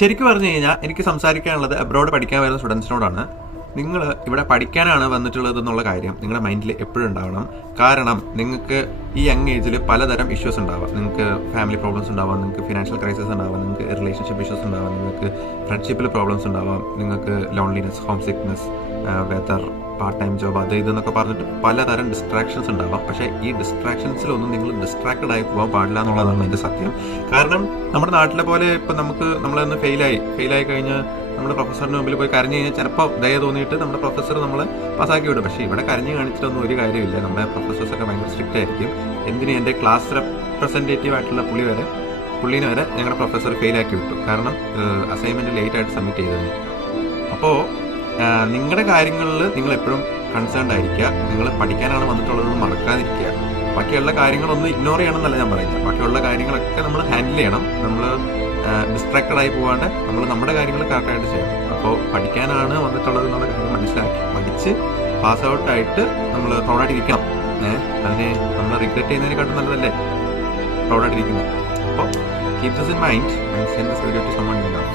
ശരിക്കും പറഞ്ഞു കഴിഞ്ഞാൽ എനിക്ക് സംസാരിക്കാനുള്ളത് അബ്രോഡ് പഠിക്കാൻ വരുന്ന സ്റ്റുഡൻസിനോടാണ്. നിങ്ങൾ ഇവിടെ പഠിക്കാനാണ് വന്നിട്ടുള്ളത് എന്നുള്ള കാര്യം നിങ്ങളുടെ മൈൻഡിൽ എപ്പോഴും ഉണ്ടാവണം. കാരണം നിങ്ങൾക്ക് ഈ യങ് ഏജിൽ പലതരം ഇഷ്യൂസ് ഉണ്ടാവാം. നിങ്ങൾക്ക് ഫാമിലി പ്രോബ്ലംസ് ഉണ്ടാവാം, നിങ്ങൾക്ക് ഫിനാൻഷ്യൽ ക്രൈസിസ് ഉണ്ടാവാം, നിങ്ങൾക്ക് റിലേഷൻഷിപ്പ് ഇഷ്യൂസ് ഉണ്ടാവാം, നിങ്ങൾക്ക് ഫ്രണ്ട്ഷിപ്പിൽ പ്രോബ്ലംസ് ഉണ്ടാവാം, നിങ്ങൾക്ക് loneliness, home sickness, weather, part time job, അത് ഇതെന്നൊക്കെ പറഞ്ഞിട്ട് പലതരം ഡിസ്ട്രാക്ഷൻസ് ഉണ്ടാവാം. പക്ഷേ ഈ ഡിസ്ട്രാക്ഷൻസിലൊന്നും നിങ്ങൾ ഡിസ്ട്രാക്റ്റഡ് ആയി പോകാൻ പാടില്ല എന്നുള്ളതാണ് എൻ്റെ സത്യം. കാരണം നമ്മുടെ നാട്ടിലെ പോലെ ഇപ്പം നമ്മളൊന്ന് ഫെയിലായി കഴിഞ്ഞാൽ നമ്മുടെ പ്രൊഫസറിന് മുമ്പിൽ പോയി കരഞ്ഞു കഴിഞ്ഞാൽ ചിലപ്പോൾ ദയ തോന്നിയിട്ട് നമ്മുടെ പ്രൊഫസർ നമ്മളെ പാസ്സാക്കി വിടും. പക്ഷേ ഇവിടെ കരഞ്ഞ് കാണിച്ചിട്ടൊന്നും ഒരു കാര്യമില്ല. നമ്മുടെ പ്രൊഫസേഴ്സൊക്കെ ഭയങ്കര സ്ട്രിക്റ്റ് ആയിരിക്കും. എന്തിനും എൻ്റെ ക്ലാസ് റെപ്രസെൻറ്റേറ്റീവ് ആയിട്ടുള്ള പുള്ളീനെ വരെ ഞങ്ങളുടെ പ്രൊഫസർ ഫെയിലാക്കി വിട്ടു. കാരണം അസൈൻമെൻറ്റ് ലേറ്റായിട്ട് സബ്മിറ്റ് ചെയ്തതിന്. അപ്പോൾ നിങ്ങളുടെ കാര്യങ്ങളിൽ നിങ്ങൾ എപ്പോഴും കൺസേൺഡ് ആയിരിക്കുക. നിങ്ങൾ പഠിക്കാനാണ് വന്നിട്ടുള്ളതെന്ന് മറക്കാതിരിക്കുക. ബാക്കിയുള്ള കാര്യങ്ങളൊന്നും ഇഗ്നോർ ചെയ്യണം എന്നല്ല ഞാൻ പറയുന്നത്. ബാക്കിയുള്ള കാര്യങ്ങളൊക്കെ നമ്മൾ ഹാൻഡിൽ ചെയ്യണം. നമ്മൾ ഡിസ്ട്രാക്റ്റഡ് ആയി പോകാണ്ട് നമ്മൾ നമ്മുടെ കാര്യങ്ങൾ കറക്റ്റായിട്ട് ചെയ്യണം. അപ്പോൾ പഠിക്കാനാണ് വന്നിട്ടുള്ളത് എന്നുള്ള കാര്യം മനസ്സിലാക്കി പഠിച്ച് പാസ് ഔട്ടായിട്ട് നമ്മൾ പ്രൗഡായിട്ടിരിക്കണം. അതിനെ നമ്മൾ റിഗ്രറ്റ് ചെയ്യുന്നതിനെക്കാട്ടും നല്ലതല്ലേ പ്രൗഡായിട്ടിരിക്കുന്നത്. അപ്പോൾ keep this in mind and send this video to someone you love.